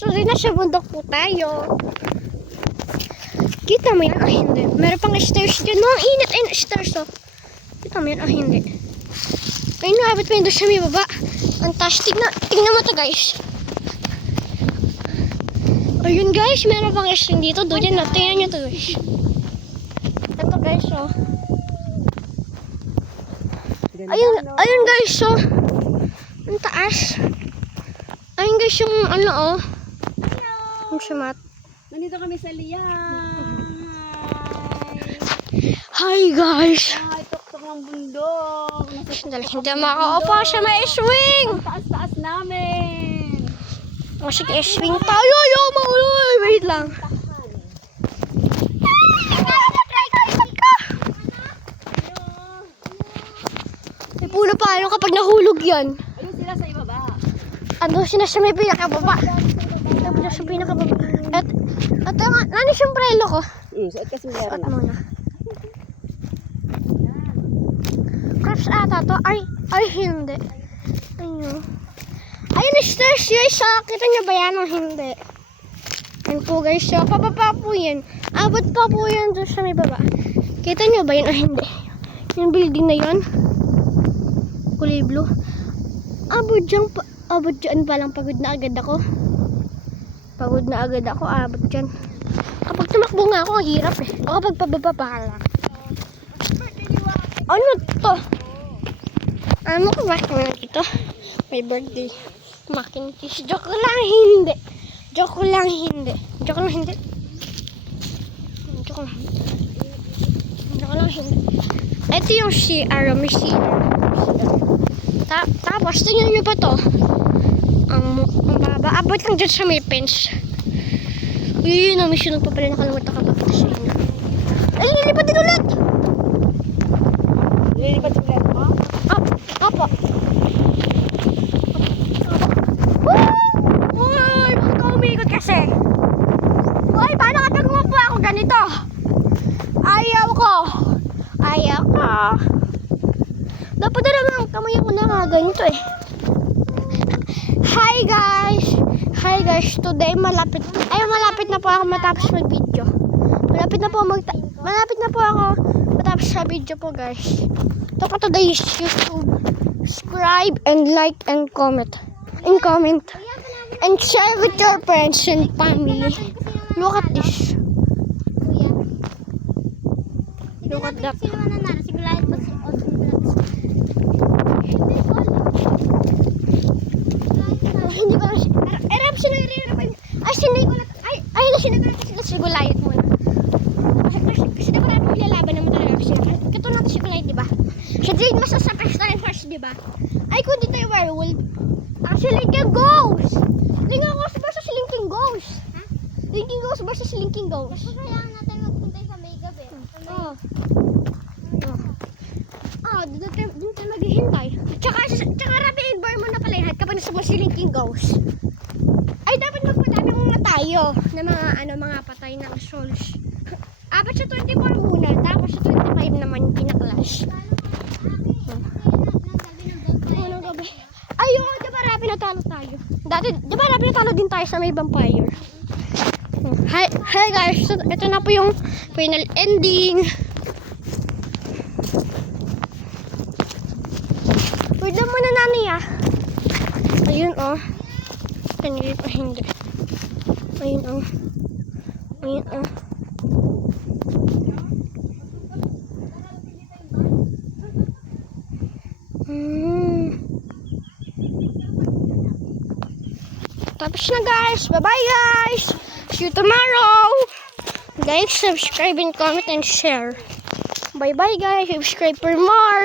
Tuloy na sa bundok po tayo. Kita mo yan? Ah, hindi. Meron pang stairs dyan. Ang init ay stairs, oh. Kita mo yan? Ah, hindi. Ay, naabot pa yun doon sa may baba. Ang taas. Tignan mo to, guys. Ayun, guys. Meron pang stairs dito. Doon yan, oh. Tingnan nyo to, guys. Ito, guys, oh. Ayun, guys, oh. Ang taas. Ayun, guys, yung ano, oh. Yung sumat. Nandito kami sa Liyan. Hi, guys. Ay, tuktok ng bundok. Sandali, hindi makaupo sa may swing. Ang taas-taas namin. O, sige, swing tayo. Yo, mauloy. Wait lang. May pulo pa. Ano kapag nahulog yan? Ayun sila sa ibaba. Ando sila sa may pinakababa. Ando sa pinakababa. At nga, nani siyang prelo ko? Suot kasi meron Suot na. muna. Crops ata to. Ay, hindi. Ayun. Ayun, stairs guys. Kita niyo ba yan o hindi? Ayun po guys. So, pababa po yan. Abot pa po yan doon sa may baba. Kita niyo ba yan o hindi? Yung building na yun. Kulay blue. Abot dyan pa lang. Pagod na agad ako. Abot dyan. Kapag tumakbo nga ako, ang hirap eh. O kapag pababa pa lang. Ano to? Ano ko ba dito? May birthday. Makintis. Joke lang hindi. Ito yung CR. May CR. Tapos, tingnan nyo pa to. Ang baba. Abot lang dyan sa may fence. Uy, may sunod pa pala nakalimutan ka pakita sa inyo. Ay, lilipat din ulit! Lilipat sa ulit mo? Opo. Uy, bakit ka umikot kasi? Uy, paano kapag umupo ako ganito? Ayaw ko. Dapat na naman kamay ako na ganito eh. Hi guys, today malapit na po ako matapos mag-video. Malapit na po ako matapos sa video po guys. Ito po today's YouTube. Subscribe and like and comment. And share with your friends and family. Look at this. Look at that. Hindi ko na eruption na rin. Ay, sinabi ko sila sigulayat muna. Kasi diba rin maglalaban naman talaga sila. Kato natin sigulayat, diba? Siya din masasapes tayo first, diba? Ay, kung di tayo werewolf. Si Linking Ghost! Linking Ghost versus Linking Ghost. Ha? Linking Ghost versus Linking Ghost. Kasi kailangan natin magpunta sa may gabi. Oo. Doon tayo maghihintay. Tsaka rapid bar mo na pala yun kapag nasa mo si Linking Ghost. Ay, dapat magpadami muna tayo ng mga patay ng souls. Apat sa 24 muna, tapos sa 25 naman yung pinakalash. Unang gabi. Ayun, diba rapi natalo tayo? Diba rapi natalo din tayo sa may vampire? Hi guys, so, ito na po yung final ending. Wait lang muna nanay ah. Ayun oh. Kanili pa hindi. Ayun oh. Tapos na guys. Bye bye guys. See you tomorrow. Like, subscribe and comment and share. Bye bye guys. Subscribe for more.